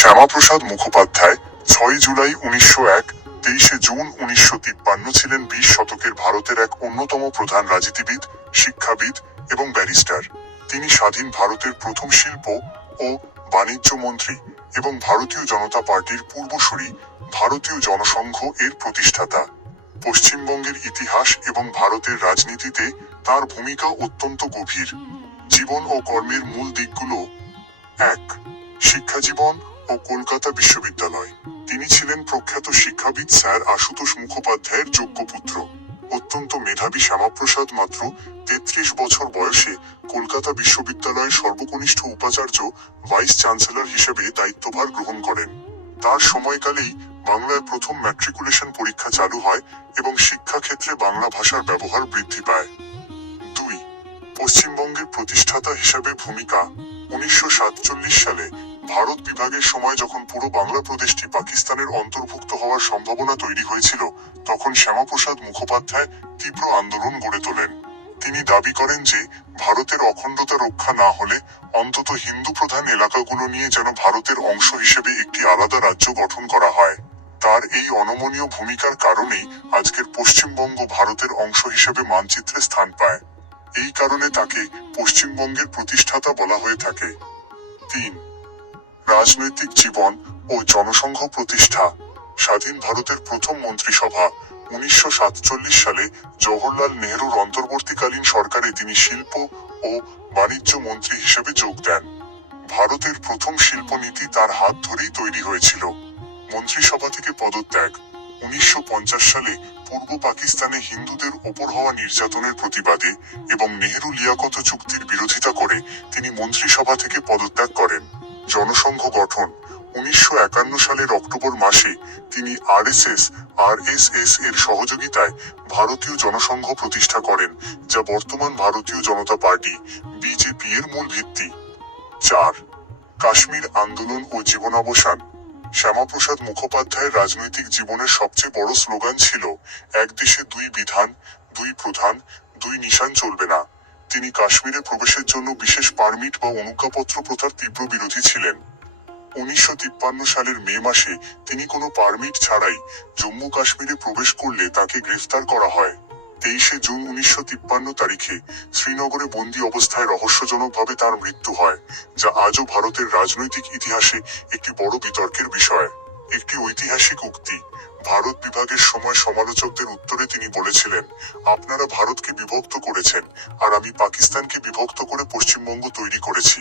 Shyamaprasad Mukhopadhyay ৬ July ১৯০১, ২৩ June ১৯৫৩ ছিলেন ২০ শতকের ভারতের এক অন্যতম প্রধান রাজনীতিবিদ, শিক্ষাবিদ এবং ব্যারিস্টার। তিনি স্বাধীন ভারতের প্রথম শিল্প ও বাণিজ্য মন্ত্রী এবং ভারতীয় জনতা পার্টির পূর্বসূরি ভারতীয় জনসংঘ এর প্রতিষ্ঠাতা। পশ্চিমবঙ্গের ইতিহাস এবং ভারতের রাজনীতিতে তার ভূমিকা অত্যন্ত গভীর। জীবন ও কর্মের মূল দিকগুলো: ১. শিক্ষাজীবন ও কলকাতা বিশ্ববিদ্যালয়। তিনি ছিলেন প্রখ্যাত শিক্ষাবিদ স্যার আশুতোষ মুখোপাধ্যায়ের যোগ্য পুত্র। অত্যন্ত মেধাবী শ্যামাপ্রসাদ মাত্র ৩৩ বছর বয়সে কলকাতা বিশ্ববিদ্যালয়ের সর্বকনিষ্ঠ উপাচার্য ভাইস চ্যান্সেলর হিসেবে দায়িত্বভার গ্রহণ করেন। তার সময়কালেই বাংলায় প্রথম ম্যাট্রিকুলেশন পরীক্ষা চালু হয় এবং শিক্ষাক্ষেত্রে বাংলা ভাষার ব্যবহার বৃদ্ধি পায়। ২. পশ্চিমবঙ্গের প্রতিষ্ঠাতা হিসেবে ভূমিকা: ১৯৪৭ সালে ভারত বিভাগের সময় যখন পুরো বাংলা প্রদেশটি পাকিস্তানের অন্তর্ভুক্ত হওয়ার সম্ভাবনা তৈরি হয়েছিল, তখন শ্যামাপ্রসাদ মুখোপাধ্যায় তীব্র আন্দোলন গড়ে তোলেন। তিনি দাবি করেন যে ভারতের অখণ্ডতা রক্ষা না হলে অন্তত হিন্দু প্রধান এলাকাগুলো নিয়ে যেন ভারতের অংশ হিসেবে একটি আলাদা রাজ্য গঠন করা হয়। তার এই অনমনীয় ভূমিকার কারণেই আজকের পশ্চিমবঙ্গ ভারতের অংশ হিসেবে মানচিত্রে স্থান পায়। এই কারণে তাকে পশ্চিমবঙ্গের প্রতিষ্ঠাতা বলা হয়ে থাকে। ৩. রাজনৈতিক জীবন ও জনসংঘ প্রতিষ্ঠা। স্বাধীন ভারতের প্রথম মন্ত্রিসভা ১৯৪৭ সালে জওহরলাল নেহরুর অন্তর্বর্তীকালীন সরকারে তিনি শিল্প ও বাণিজ্য মন্ত্রী হিসেবে যোগ দেন। ভারতের প্রথম শিল্পনীতি তার হাত ধরেই তৈরি হয়েছিল। মন্ত্রিসভা থেকে পদত্যাগ: ১৯৫০ সালে পূর্ব পাকিস্তানে হিন্দুদের ওপর হওয়া নির্যাতনের প্রতিবাদে এবং নেহেরু লিয়াকত চুক্তির বিরোধিতা করে তিনি মন্ত্রিসভা থেকে পদত্যাগ করেন। জনসংঘ গঠন: ১৯৫১ সালের অক্টোবর মাসে তিনি আরএসএস এর সহযোগিতায় ভারতীয় জনসংঘ প্রতিষ্ঠা করেন, যা বর্তমান ভারতীয় জনতা পার্টি বিজেপি এর মূল ভিত্তি। ৪. কাশ্মীর আন্দোলন ও জীবনাবসান। শ্যামাপ্রসাদ মুখোপাধ্যায়ের রাজনৈতিক জীবনের সবচেয়ে বড় স্লোগান ছিল এক দেশে দুই বিধান, দুই প্রধান, দুই নিশান চলবে না। তিনি কাশ্মীরে প্রবেশের জন্য বিশেষ পারমিট বা অনুজ্ঞাপত্র প্রথার তীব্র বিরোধী ছিলেন। ১৯৫৩ সালের মে মাসে তিনি কোনো পারমিট ছাড়াই জম্মু কাশ্মীরে প্রবেশ করলে তাকে গ্রেফতার করা হয়। ২৩ জুন ১৯৫৩ তারিখে শ্রীনগরে বন্দী অবস্থায় রহস্যজনকভাবে তার মৃত্যু হয়, যা আজও ভারতের রাজনৈতিক ইতিহাসে একটি বড় বিতর্কের বিষয়। একটি ঐতিহাসিক উক্তি: ভারত বিভাগের সময় সমালোচকদের উত্তরে তিনি বলেছিলেন, আপনারা ভারতকে বিভক্ত করেছেন আর আমি পাকিস্তানকে বিভক্ত করে পশ্চিমবঙ্গ তৈরি করেছি।